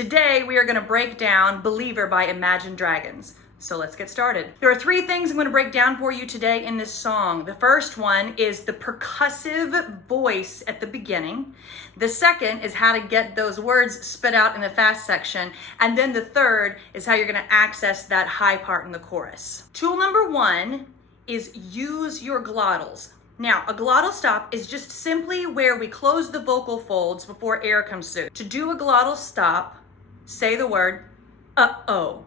Today we are going to break down Believer by Imagine Dragons. So let's get started. There are three things I'm going to break down for you today in this song. The first one is the percussive voice at the beginning. The second is how to get those words spit out in the fast section. And then the third is how you're going to access that high part in the chorus. Tool number one is use your glottals. Now, a glottal stop is just simply where we close the vocal folds before air comes through. To do a glottal stop, say the word, uh-oh.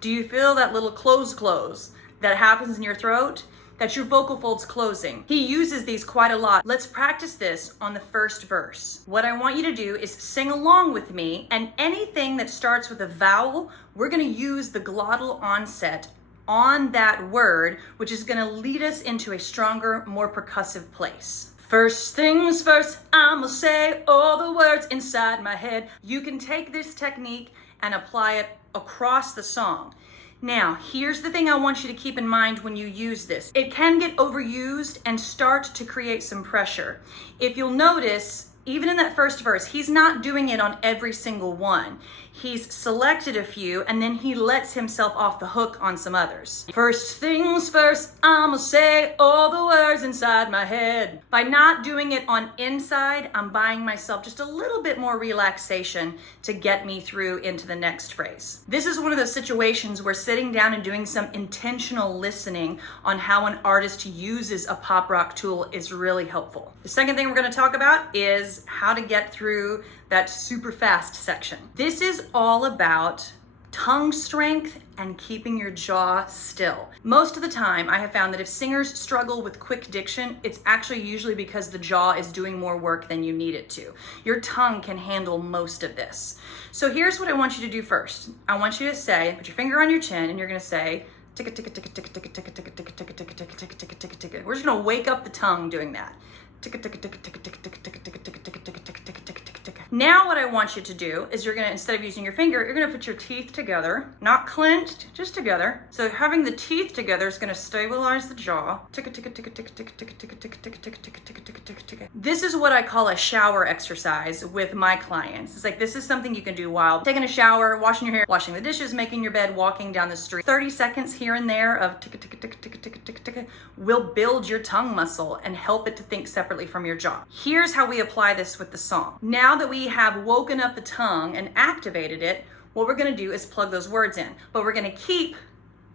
Do you feel that little close that happens in your throat? That's your vocal folds closing. He uses these quite a lot. Let's practice this on the first verse. What I want you to do is sing along with me, and anything that starts with a vowel, we're gonna use the glottal onset on that word, which is gonna lead us into a stronger, more percussive place. First things first, I'ma say all the words inside my head. You can take this technique and apply it across the song. Now, here's the thing I want you to keep in mind when you use this. It can get overused and start to create some pressure. If you'll notice, even in that first verse, he's not doing it on every single one. He's selected a few and then he lets himself off the hook on some others. First things first, I'ma say all the words inside my head. By not doing it on inside, I'm buying myself just a little bit more relaxation to get me through into the next phrase. This is one of those situations where sitting down and doing some intentional listening on how an artist uses a pop rock tool is really helpful. The second thing we're gonna talk about is how to get through that super fast section. This is all about tongue strength and keeping your jaw still. Most of the time, I have found that if singers struggle with quick diction, it's actually usually because the jaw is doing more work than you need it to. Your tongue can handle most of this. So here's what I want you to do first. I want you to say, put your finger on your chin, and you're gonna say, ticka ticka ticka ticka ticka ticka ticka ticka ticka ticka ticka ticka ticka ticka ticka. We're just gonna wake up the tongue doing that. Ticka ticka ticka ticka ticka ticka ticka ticka ticka ticka ticka ticka ticka ticka ticka ticka. Now what I want you to do is you're gonna, instead of using your finger, you're gonna put your teeth together, not clenched, just together. So having the teeth together is gonna stabilize the jaw. Ticka ticka ticka ticka ticka ticka ticka ticka ticka ticka ticka ticka ticka ticka ticka. This is what I call a shower exercise with my clients. It's like this is something you can do while taking a shower, washing your hair, washing the dishes, making your bed, walking down the street. 30 seconds here and there of ticka ticka ticka ticka ticka ticka ticka will build your tongue muscle and help it to think separately from your jaw. Here's how we apply this with the song. Now that we have woken up the tongue and activated it, what we're gonna do is plug those words in, but we're gonna keep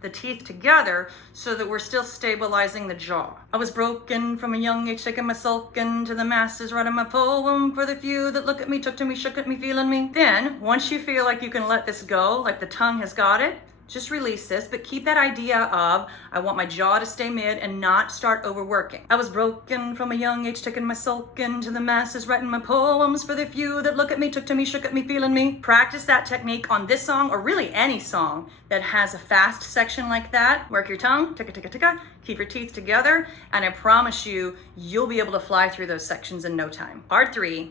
the teeth together so that we're still stabilizing the jaw. I was broken from a young age, taking my sulking to the masses, writing my poem for the few that look at me, took to me, shook at me, feeling me. Then, once you feel like you can let this go, like the tongue has got it, just release this, but keep that idea of, I want my jaw to stay mid and not start overworking. I was broken from a young age, taking my sulking to the masses, writing my poems for the few that look at me, took to me, shook at me, feeling me. Practice that technique on this song, or really any song that has a fast section like that. Work your tongue, ticka ticka ticka, keep your teeth together, and I promise you, you'll be able to fly through those sections in no time. Part 3,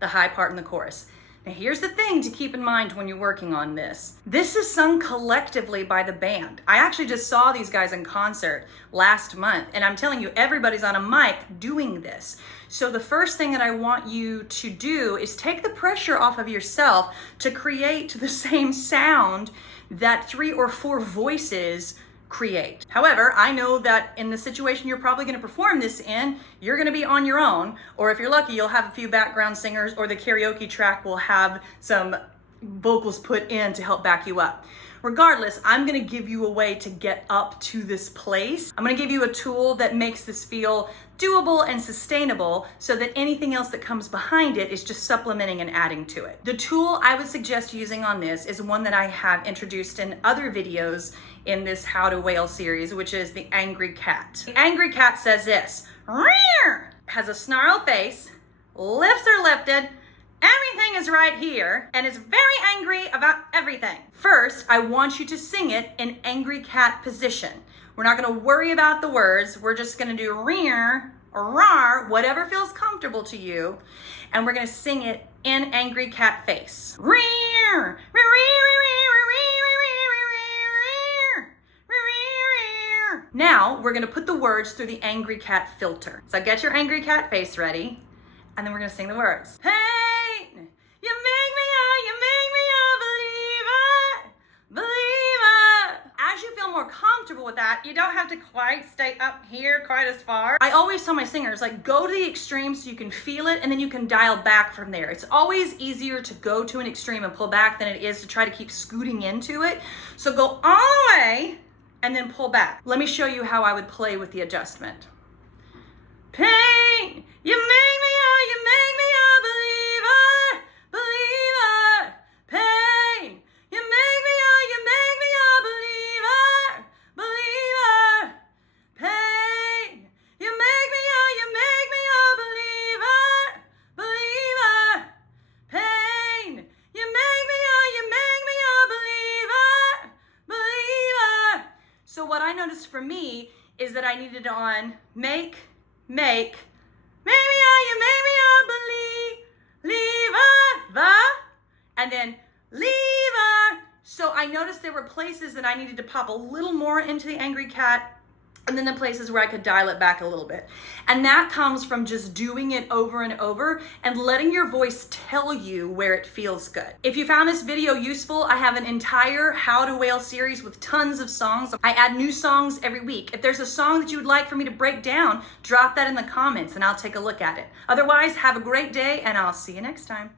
the high part in the chorus. Now here's the thing to keep in mind when you're working on this. This is sung collectively by the band. I actually just saw these guys in concert last month, and I'm telling you, everybody's on a mic doing this. So the first thing that I want you to do is take the pressure off of yourself to create the same sound that 3 or 4 voices create. However, I know that in the situation you're probably going to perform this in, you're going to be on your own, or if you're lucky, you'll have a few background singers, or the karaoke track will have some vocals put in to help back you up. Regardless, I'm going to give you a way to get up to this place. I'm going to give you a tool that makes this feel doable and sustainable so that anything else that comes behind it is just supplementing and adding to it. The tool I would suggest using on this is one that I have introduced in other videos in this How to Wail series, which is the angry cat. The angry cat says this, "Rear!" Has a snarled face, lips are lifted, everything is right here, and is very angry about everything. First, I want you to sing it in angry cat position. We're not gonna worry about the words. We're just gonna do rear or rar, whatever feels comfortable to you, and we're gonna sing it in angry cat face. Rear, rear, rear, rear, rear, rear, rear, rear. Now, we're gonna put the words through the angry cat filter. So get your angry cat face ready, and then we're gonna sing the words. Hey, you make me cool with that. You don't have to quite stay up here quite as far. I always tell my singers, like, go to the extreme so you can feel it, and then you can dial back from there. It's always easier to go to an extreme and pull back than it is to try to keep scooting into it. So go all the way and then pull back. Let me show you how I would play with the adjustment. Pain, you make me a believer, believer. Pain, you make me a believer, believer. Pain, you make me a believer, believer. Pain, you make me a believer, believer. So what I noticed for me is that I needed on make, you make me a believer, and then lever. So I noticed there were places that I needed to pop a little more into the angry cat, and then the places where I could dial it back a little bit. And that comes from just doing it over and over and letting your voice tell you where it feels good. If you found this video useful, I have an entire How to Wail series with tons of songs. I add new songs every week. If there's a song that you would like for me to break down, drop that in the comments and I'll take a look at it. Otherwise, have a great day and I'll see you next time.